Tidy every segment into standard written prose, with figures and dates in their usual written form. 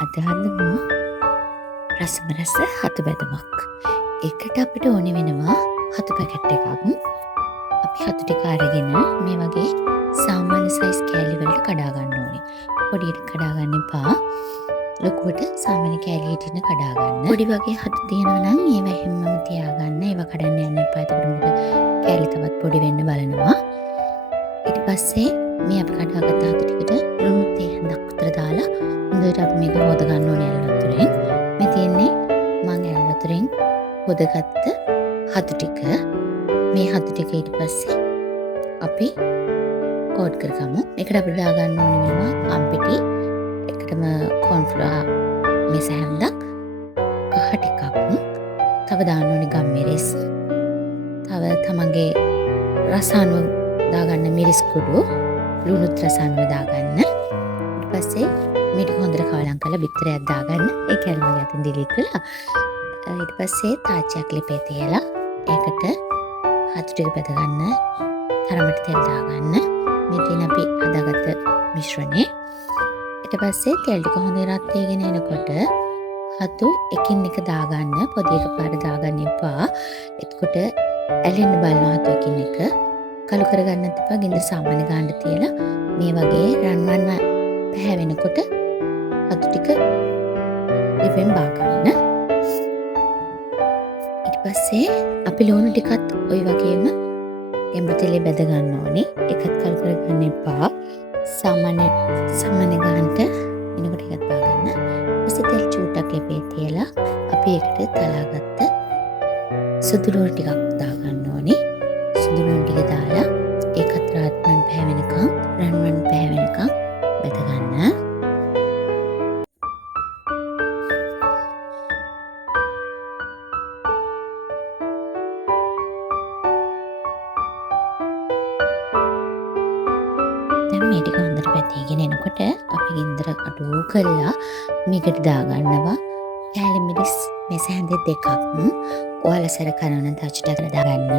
අද හදමු රසම රස හතු බැදුමක්. ඒකට අපිට ඕනි වෙනවා හතු පැකට් එකක්. අපි හතු ටික අරගෙන මේ වගේ සාමාන්‍ය සයිස් කෑලි වලට කඩා ගන්න ඕනේ. පොඩියට කඩා ගන්න එපා. ලොකුවට සාමාන්‍ය කෑලි හිටින්න කඩා ගන්න. පොඩි වගේ හතු තියෙනවා නම් ඒවා හැමම තියාගන්න. ඒවා කඩන්න යන්න එපා. එතකොට මොකද කෑලි තවත් පොඩි වෙන්න බලනවා. ඊට පස්සේ මේ අපි කඩාගත්ත හතු ටිකට ලුණු තේ හඳක් විතර දාලා හොඳට අපි මේක හොද ගන්න ඕනේ ඇල් වතුරෙන්. මේ තියෙන්නේ මං ඇල් වතුරෙන් හොදගත්ත හතු ටික. මේ හතු ටික ඊට පස්සේ අපි කෝට් කරගමු. මේකට අපිට දාගන්න ඕනේ වෙනවා අම්පිටි. එකටම කෝන්ෆ්ලෝර් මෙස හැන්දක්, කහ ටිකක්, තව දාන්න ඕනේ ගම්මිරිස්, තව තමන්ගේ රස අනුව දාගන්න මිරිස් කුඩු, ලුණුත් රස අනුව දාගන්න. ඊට පස්සේ මේ ටික හොඳට කවලම් කරලා බිත්තරයක් දාගන්න. ඒ කැල්ම ගැතින් ඩිලීට් කළා. ඊට පස්සේ තාච්චයක් ලිපේ තියලා ඒකට හතු ටික බෙද ගන්න තරමට තෙල් දාගන්න. මේ තියෙන අපි හදාගත්ත මිශ්‍රණය. ඊට පස්සේ තෙල් ටික හොඳට රත් වෙගෙන එනකොට හතු එකින් එක දාගන්න. පොඩි එකපාර දාගන්න එපා. එතකොට ඇලෙන්න බලනවා හතු එකින් එක. කළු කරගන්නත් එපා. ගින්දර සාමාන්‍ය ගාන්න තියලා මේ වගේ රන්වන් පැහැවෙනකොට හතු ටික ඉවෙන් බා ගන්න. ඊට පස්සේ අපි ලුණු ටිකත් ওই වගේම ගෙම්බර තෙලේ බෙද ගන්න ඕනේ. එකත් කළු කරගන්න එපා. සාමාන්‍ය ගානට එනකොට එකත් බා ගන්න. ඊපස්සේ තෙල් චූටක් ලිපේ තියලා අපි ඒකට තලාගත්ත සුදු ලුණු ටිකක් දා ගන්න ඕනේ. සුදු ලුණු ටික දාලා ඒකත් රන්වන් පැහැවෙනකම් බෙද ගන්න. මේ ටික හොඳට පැතිගෙන එනකොට අපි ගින්දර අඩු කරලා මේකට දාගන්නවා කෑලි මිරිස් මෙස හැන්ද දෙකක්. ඔයාලා සැර කරන තාච්චිට දාගන්න.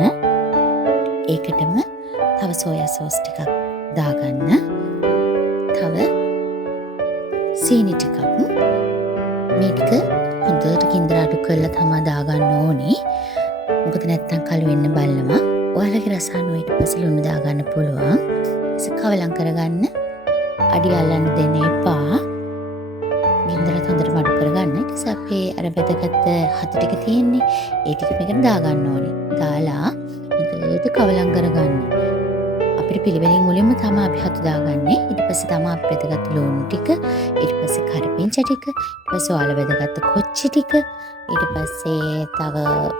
ඒකටම තව සෝයා සෝස් ටිකක් දාගන්න. තව සීනි ටිකක්. මේ ටික හොඳට ගින්දර අඩු කරලා තමයි දාගන්න ඕනේ. මොකද නැත්තම් කළු වෙන්න බලනවා. ඔයාලගේ රස අනුව ඊට පස්සේ ලුණු දාගන්න පුළුවන්. කවලම් කරගන්න. අඩි අල්ලන්න දෙන්න එපා. ගින්දරත් හොඳට මඩු කරගන්න. ඊට පස්සේ අපේ අර බෙදගත්ත හතු ටික තියෙන්නේ. ඒ ටික මේකට දාගන්න ඕනේ. දාලා හොඳට කවලම් කරගන්න. අපිට පිළිවෙලින් මුලින්ම තමයි අපි හතු දාගන්නේ. ඊට පස්සේ තමයි අපි බෙදගත්ත ලුණු ටික, ඊට පස්සේ කරපිංච ටික, ඊට පස්සේ ඔයාලා බෙදගත්ත කොච්චි ටික, ඊට පස්සේ තව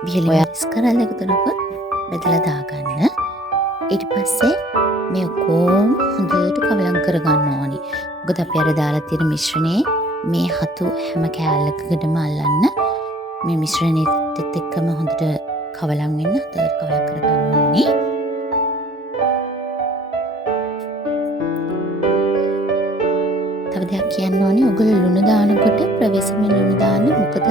වියලි මිරිස් කරලා එකතු කරනකොට බෙදලා දාගන්න. ඊට පස්සේ මේ කොම් හොඳට කවලම් කරගන්න ඕනි. මොකද අපි අර දාලා තියෙන මිශ්‍රණේ මේ හතු හැම කෑල්ලකකටම අල්ලන්න. මේ මිශ්‍රණෙත් එක්කම හොඳට කවලම් වෙන්න හොඳට කවලම් කරගන්න ඕනි. තව දෙයක් කියන්න ඕනි. ඔයගොල්ලෝ ලුණු දානකොට ප්‍රවේශමෙන් ලුණු දාන්න. මොකද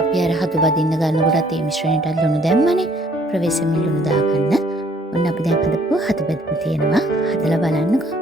අපි අර හතු බදින්න ගන්නකොටත් මේ මිශ්‍රණයට ලුණු දැම්මනේ. ප්‍රවේශමෙන් ලුණු දාගන්න. ඔන්න අපි දැන් හදපු හතු බැදුම තියෙනවා. හදලා බලන්නකෝ.